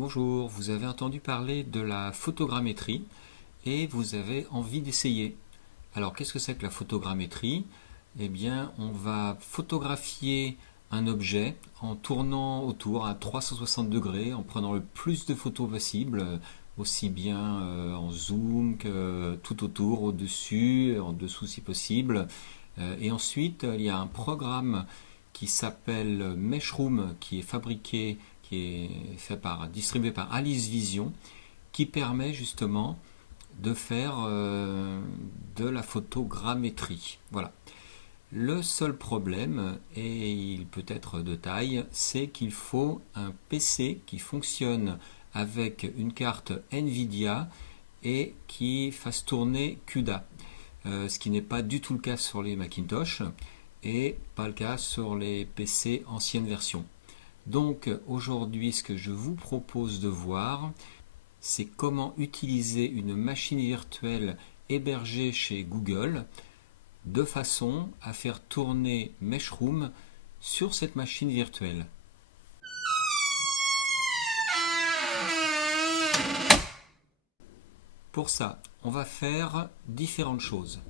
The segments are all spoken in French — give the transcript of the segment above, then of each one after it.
Bonjour, vous avez entendu parler de la photogrammétrie et vous avez envie d'essayer. Alors qu'est-ce que c'est que la photogrammétrie? Eh bien, on va photographier un objet en tournant autour à 360 degrés, en prenant le plus de photos possible, aussi bien en zoom que tout autour, au-dessus, en dessous si possible. Et ensuite, il y a un programme qui s'appelle Meshroom, qui est fabriqué, qui est distribué par Alice Vision, qui permet justement de faire de la photogrammétrie. Voilà. Le seul problème, et il peut être de taille, c'est qu'il faut un PC qui fonctionne avec une carte Nvidia et qui fasse tourner CUDA. Ce qui n'est pas du tout le cas sur les Macintosh et pas le cas sur les PC ancienne version. Donc aujourd'hui, ce que je vous propose de voir, c'est comment utiliser une machine virtuelle hébergée chez Google de façon à faire tourner Meshroom sur cette machine virtuelle. Pour ça, on va faire différentes choses.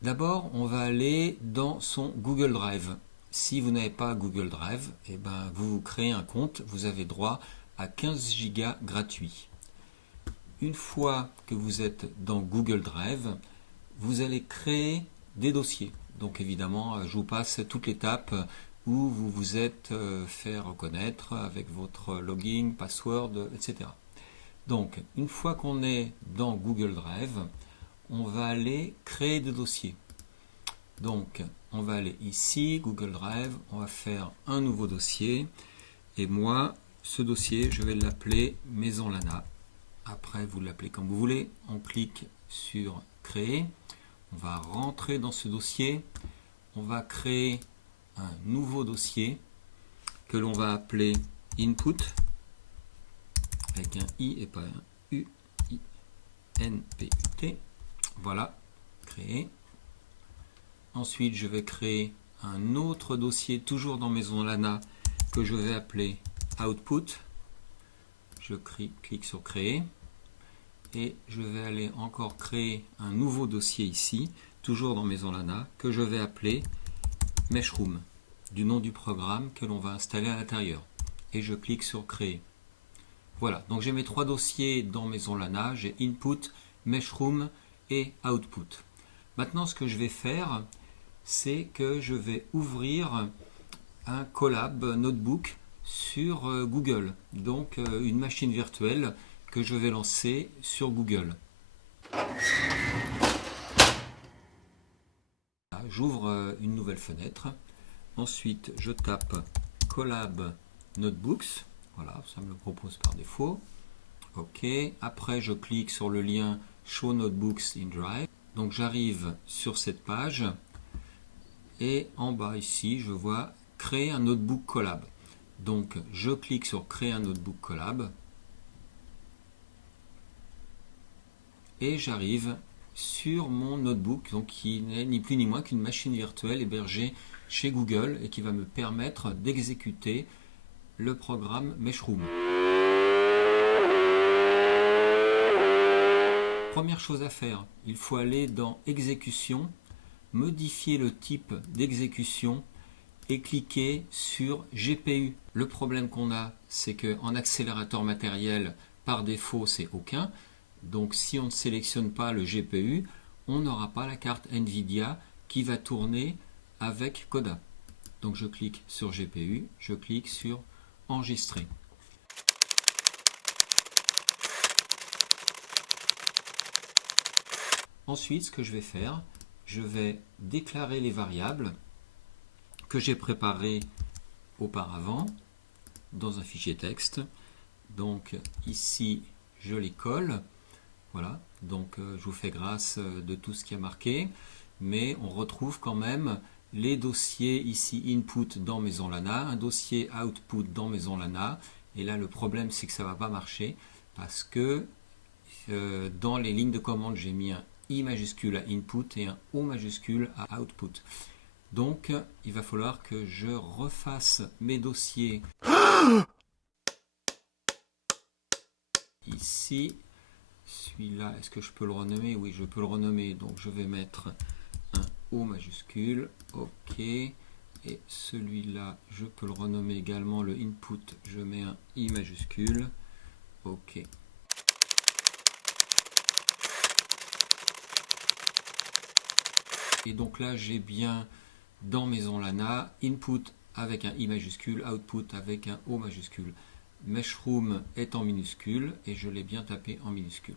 D'abord, on va aller dans son Google Drive. Si vous n'avez pas Google Drive, eh ben, vous créez un compte, vous avez droit à 15 Go gratuits. Une fois que vous êtes dans Google Drive, vous allez créer des dossiers. Donc évidemment, je vous passe toute l'étape où vous vous êtes fait reconnaître avec votre login, password, etc. Donc, une fois qu'on est dans Google Drive, on va aller créer des dossiers. Donc, on va aller ici, Google Drive, on va faire un nouveau dossier. Et moi, ce dossier, je vais l'appeler Maison Lana. Après, vous l'appelez comme vous voulez. On clique sur Créer. On va rentrer dans ce dossier. On va créer un nouveau dossier que l'on va appeler Input, avec un I et pas un U, I, N, P, U, T. Voilà, créer. Ensuite, je vais créer un autre dossier, toujours dans Maison Lana, que je vais appeler Output. Je clique sur Créer. Et je vais aller encore créer un nouveau dossier ici, toujours dans Maison Lana, que je vais appeler Meshroom, du nom du programme que l'on va installer à l'intérieur. Et je clique sur Créer. Voilà, donc j'ai mes trois dossiers dans Maison Lana, j'ai Input, Meshroom et Output. Maintenant, ce que je vais faire, c'est que je vais ouvrir un Colab Notebook sur Google, donc une machine virtuelle que je vais lancer sur Google. J'ouvre une nouvelle fenêtre. Ensuite, je tape Colab Notebooks. Voilà, ça me le propose par défaut. OK. Après, je clique sur le lien Show Notebooks in Drive. Donc, j'arrive sur cette page. Et en bas ici, je vois Créer un notebook Colab. Donc, je clique sur Créer un notebook Colab. Et j'arrive sur mon notebook, donc qui n'est ni plus ni moins qu'une machine virtuelle hébergée chez Google et qui va me permettre d'exécuter le programme Meshroom. Première chose à faire, il faut aller dans Exécution, modifier le type d'exécution et cliquer sur GPU. Le problème qu'on a, c'est qu'en accélérateur matériel, par défaut, c'est aucun. Donc si on ne sélectionne pas le GPU, on n'aura pas la carte Nvidia qui va tourner avec Coda. Donc je clique sur GPU, je clique sur Enregistrer. Ensuite, ce que je vais faire, je vais déclarer les variables que j'ai préparées auparavant dans un fichier texte. Donc ici, je les colle. Voilà, donc je vous fais grâce de tout ce qui est marqué, mais on retrouve quand même les dossiers ici input dans Maison Lana, un dossier output dans Maison Lana, et là le problème c'est que ça ne va pas marcher parce que dans les lignes de commande j'ai mis un I majuscule à input et un O majuscule à output. Donc il va falloir que je refasse mes dossiers ici. Celui-là, est-ce que je peux le renommer? Oui, je peux le renommer. Donc je vais mettre un O majuscule. OK. Et celui-là, je peux le renommer également le input. Je mets un I majuscule. OK. Et donc là, j'ai bien dans Maison Lana, input avec un I majuscule, output avec un O majuscule. Meshroom est en minuscule et je l'ai bien tapé en minuscule.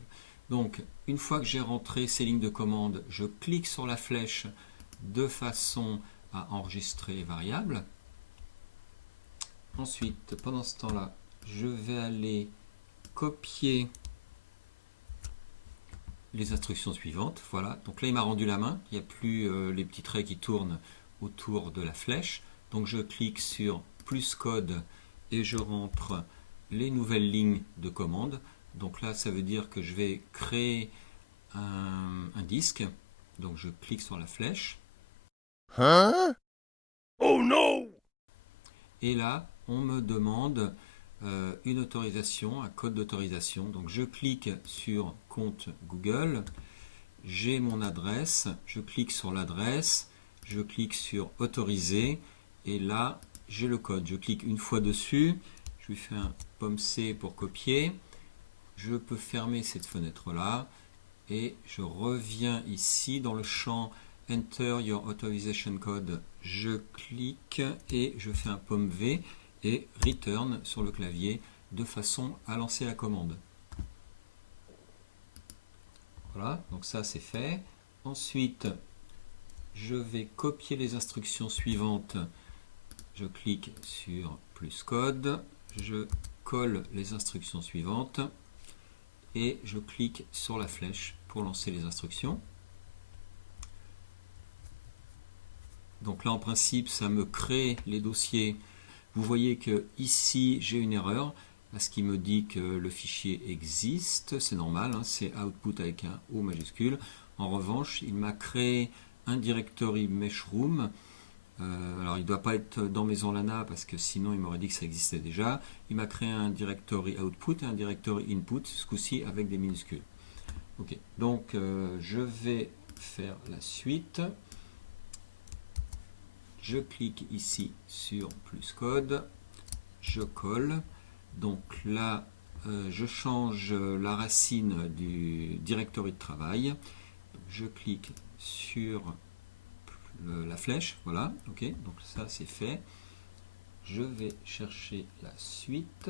Donc, une fois que j'ai rentré ces lignes de commande, je clique sur la flèche de façon à enregistrer les variables. Ensuite, pendant ce temps-là, je vais aller copier les instructions suivantes. Voilà, donc là il m'a rendu la main, il n'y a plus les petits traits qui tournent autour de la flèche. Donc je clique sur plus code et je rentre les nouvelles lignes de commande. Donc là ça veut dire que je vais créer un disque. Donc je clique sur la flèche. Hein? Oh non! Et là on me demande une autorisation, un code d'autorisation. Donc je clique sur compte Google. J'ai mon adresse, je clique sur l'adresse, je clique sur autoriser et là j'ai le code. Je clique une fois dessus, je lui fais un pomme C pour copier. Je peux fermer cette fenêtre là et je reviens ici dans le champ Enter your authorization code. Je clique et je fais un pomme V et return sur le clavier de façon à lancer la commande. Voilà, donc ça c'est fait. Ensuite, je vais copier les instructions suivantes. Je clique sur plus code, je colle les instructions suivantes et je clique sur la flèche pour lancer les instructions. Donc là en principe ça me crée les dossiers. Vous voyez que ici j'ai une erreur parce qu'il me dit que le fichier existe, c'est normal, hein, c'est output avec un O majuscule. En revanche, il m'a créé un directory Meshroom. Alors il ne doit pas être dans Maison Lana parce que sinon il m'aurait dit que ça existait déjà. Il m'a créé un directory output et un directory input, ce coup-ci avec des minuscules. Ok, donc je vais faire la suite. Je clique ici sur plus code, je colle. Donc là, je change la racine du directory de travail. Donc, je clique sur la flèche, voilà, ok, donc ça c'est fait. Je vais chercher la suite.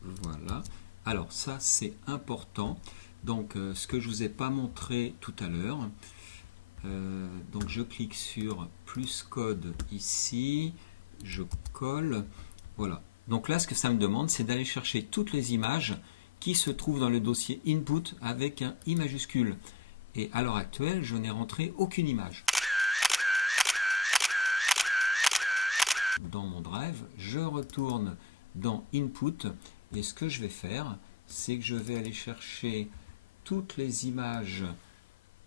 Voilà. Alors ça c'est important. Donc ce que je ne vous ai pas montré tout à l'heure. Donc je clique sur plus code ici. Je colle. Voilà. Donc là ce que ça me demande c'est d'aller chercher toutes les images qui se trouvent dans le dossier input avec un I majuscule. Et à l'heure actuelle je n'ai rentré aucune image. Dans mon drive, je retourne dans Input et ce que je vais faire, c'est que je vais aller chercher toutes les images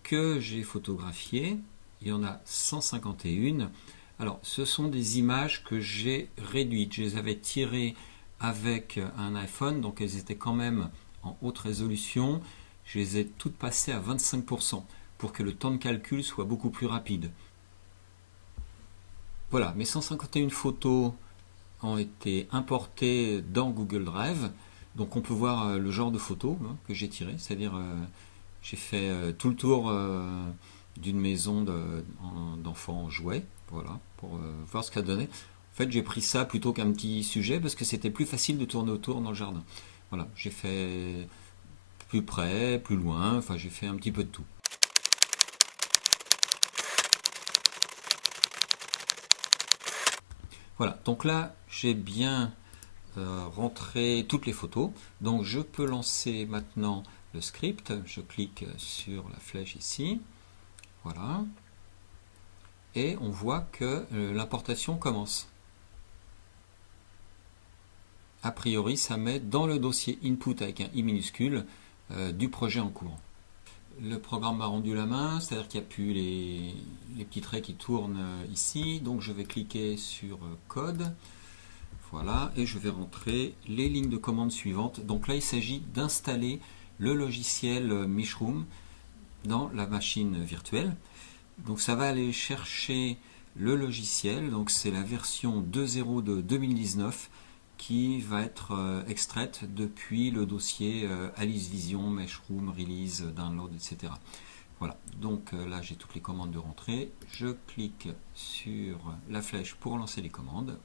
que j'ai photographiées. Il y en a 151. Alors, ce sont des images que j'ai réduites. Je les avais tirées avec un iPhone, donc elles étaient quand même en haute résolution. Je les ai toutes passées à 25% pour que le temps de calcul soit beaucoup plus rapide. Voilà, mes 151 photos ont été importées dans Google Drive. Donc on peut voir le genre de photos que j'ai tirées. C'est-à-dire j'ai fait tout le tour d'une maison d'enfants en jouets. Voilà, pour voir ce que ça donnait. En fait, j'ai pris ça plutôt qu'un petit sujet parce que c'était plus facile de tourner autour dans le jardin. Voilà, j'ai fait plus près, plus loin. Enfin, j'ai fait un petit peu de tout. Voilà, donc là, j'ai bien rentrer toutes les photos. Donc je peux lancer maintenant le script. Je clique sur la flèche ici. Voilà. Et on voit que l'importation commence. A priori, ça met dans le dossier input avec un I minuscule du projet en cours. Le programme m'a rendu la main, c'est-à-dire qu'il n'y a plus les petits traits qui tournent ici. Donc je vais cliquer sur code. Voilà, et je vais rentrer les lignes de commande suivantes. Donc là, il s'agit d'installer le logiciel Meshroom dans la machine virtuelle. Donc ça va aller chercher le logiciel, donc c'est la version 2.0 de 2019 qui va être extraite depuis le dossier Alice Vision, Meshroom, Release, Download, etc. Voilà, donc là j'ai toutes les commandes de rentrée. Je clique sur la flèche pour lancer les commandes.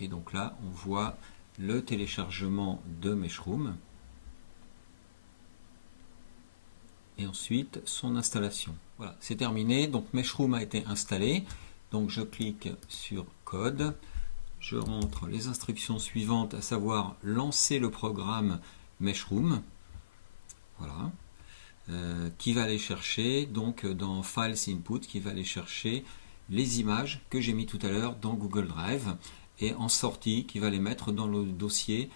Et donc là, on voit le téléchargement de Meshroom. Et ensuite, son installation. Voilà, c'est terminé. Donc Meshroom a été installé. Donc je clique sur Code. Je rentre les instructions suivantes, à savoir lancer le programme Meshroom. Voilà. Qui va aller chercher, donc dans Files Input, qui va aller chercher les images que j'ai mis tout à l'heure dans Google Drive. Et en sortie, qui va les mettre dans le dossier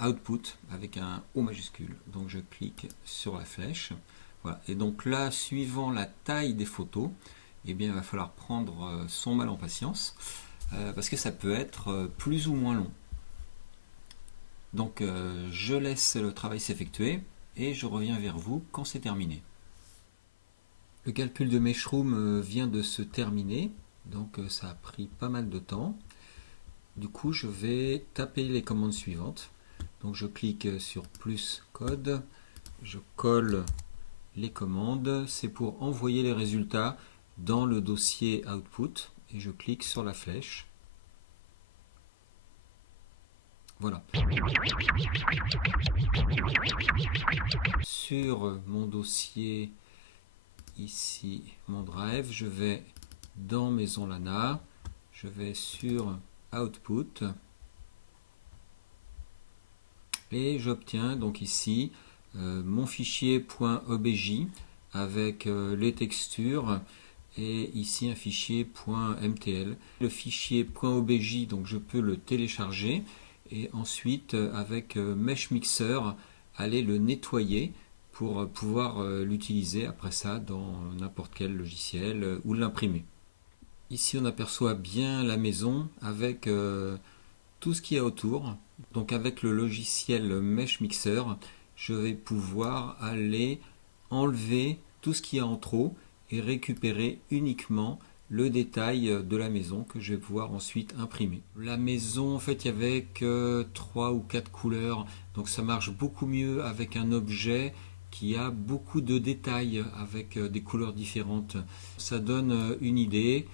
Output avec un O majuscule. Donc je clique sur la flèche. Voilà. Et donc là, suivant la taille des photos, eh bien, il va falloir prendre son mal en patience parce que ça peut être plus ou moins long. Donc je laisse le travail s'effectuer et je reviens vers vous quand c'est terminé. Le calcul de Meshroom vient de se terminer, donc ça a pris pas mal de temps. Du coup, je vais taper les commandes suivantes. Donc je clique sur plus code, je colle les commandes, c'est pour envoyer les résultats dans le dossier Output et je clique sur la flèche. Voilà. Sur mon dossier, ici, mon drive, je vais dans Maison Lana, je vais sur Output et j'obtiens donc ici mon fichier .obj avec les textures et ici un fichier .mtl. Le fichier .obj, donc je peux le télécharger et ensuite avec Mesh Mixer aller le nettoyer pour pouvoir l'utiliser après ça dans n'importe quel logiciel ou l'imprimer. Ici on aperçoit bien la maison avec tout ce qu'il y a autour. Donc avec le logiciel Mesh Mixer, je vais pouvoir aller enlever tout ce qu'il y a en trop et récupérer uniquement le détail de la maison que je vais pouvoir ensuite imprimer. La maison, en fait, il n'y avait que 3 ou 4 couleurs, donc ça marche beaucoup mieux avec un objet qui a beaucoup de détails avec des couleurs différentes. Ça donne une idée.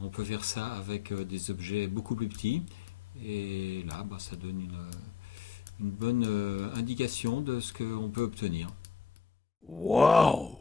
On peut faire ça avec des objets beaucoup plus petits. Et là, ça donne une bonne indication de ce qu'on peut obtenir. Wow!